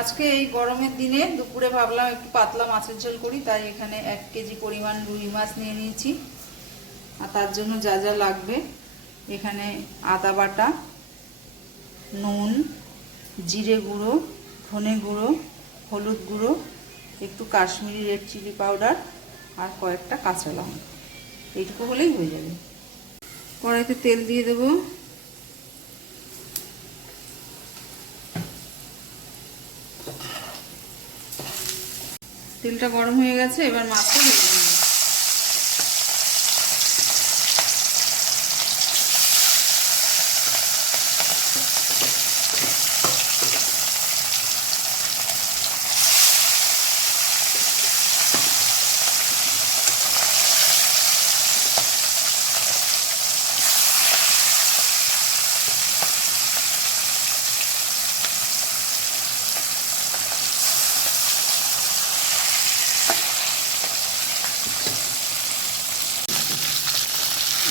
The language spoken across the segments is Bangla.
আজকে এই গরমের দিনে দুপুরে ভাবলাম একটু পাতলা মাছের ঝোল করি, তাই এখানে 1 কেজি পরিমাণ রুই মাছ নিয়ে নিয়েছি। আর তার জন্য যা যা লাগবে, এখানে আদা বাটা, নুন, জিরে গুঁড়ো, ধনে গুঁড়ো, হলুদ গুঁড়ো, একটু কাশ্মীরি রেড চিলি পাউডার আর কয়েকটা কাঁচা লঙ্কা। এইটুকু হলেই হয়ে যাবে। কড়াইতে তেল দিয়ে দেবো। তেলটা গরম হয়ে গেছে, এবার মাছটা ভেজে নেব।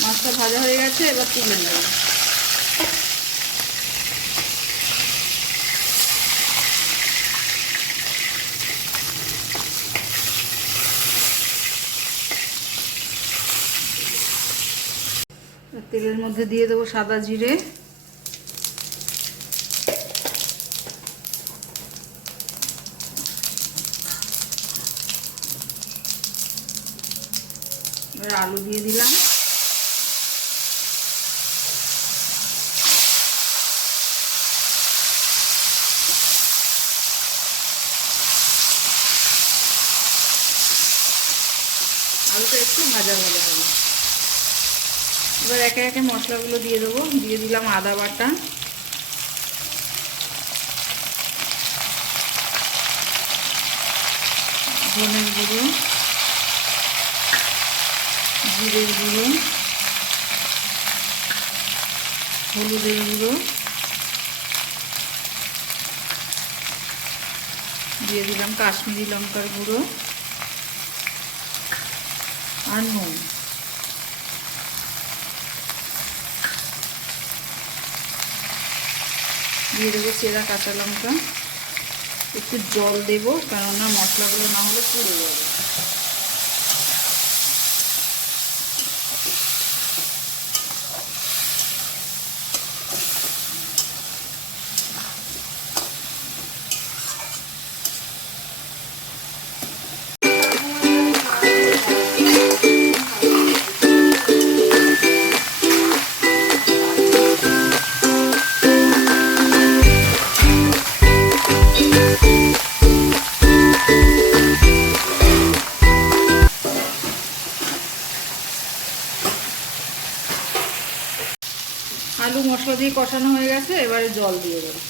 মাছটা ভাজা হয়ে গেছে, এবার তুলে নেব। তেলের মধ্যে দিয়ে দেবো সাদা জিরে, এবার আলু দিয়ে দিলাম। আলুটা একটু ভাজা ভাজা হবে। এবার একে একে মশলাগুলো দিয়ে দেবো। দিয়ে দিলাম আদা বাটা, ধনের গুঁড়ো, জিরের গুঁড়ো, হলুদের গুঁড়ো, দিয়ে দিলাম কাশ্মীরি লঙ্কার গুঁড়ো আর নুন। দিয়ে দেবো চেরা কাঁচা লঙ্কা। একটু জল দেবো, কেননা মশলাগুলো না হলে পুড়ে যাবে। আলু মশলা দিয়ে কষানো হয়ে গেছে, এবারে জল দিয়ে দেবো।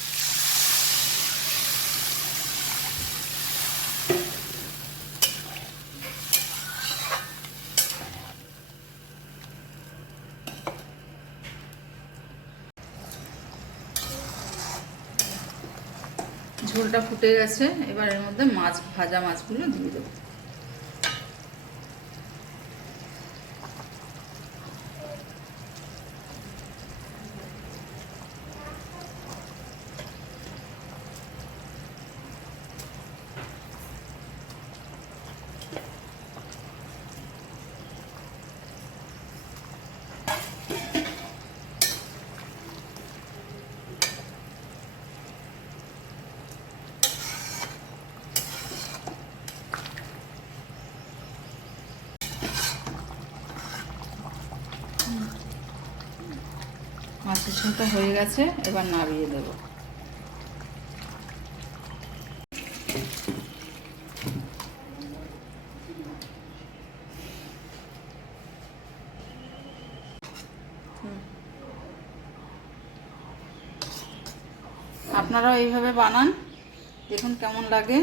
ঝোলটা ফুটে গেছে, এবার এর মধ্যে ভাজা মাছগুলো দিয়ে দেবো। মাছের ঝোলটা হয়ে গেছে, এবার নামিয়ে দেবো। আপনারাও এইভাবে বানান, দেখুন কেমন লাগে,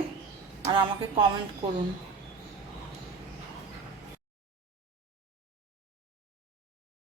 আর আমাকে কমেন্ট করুন।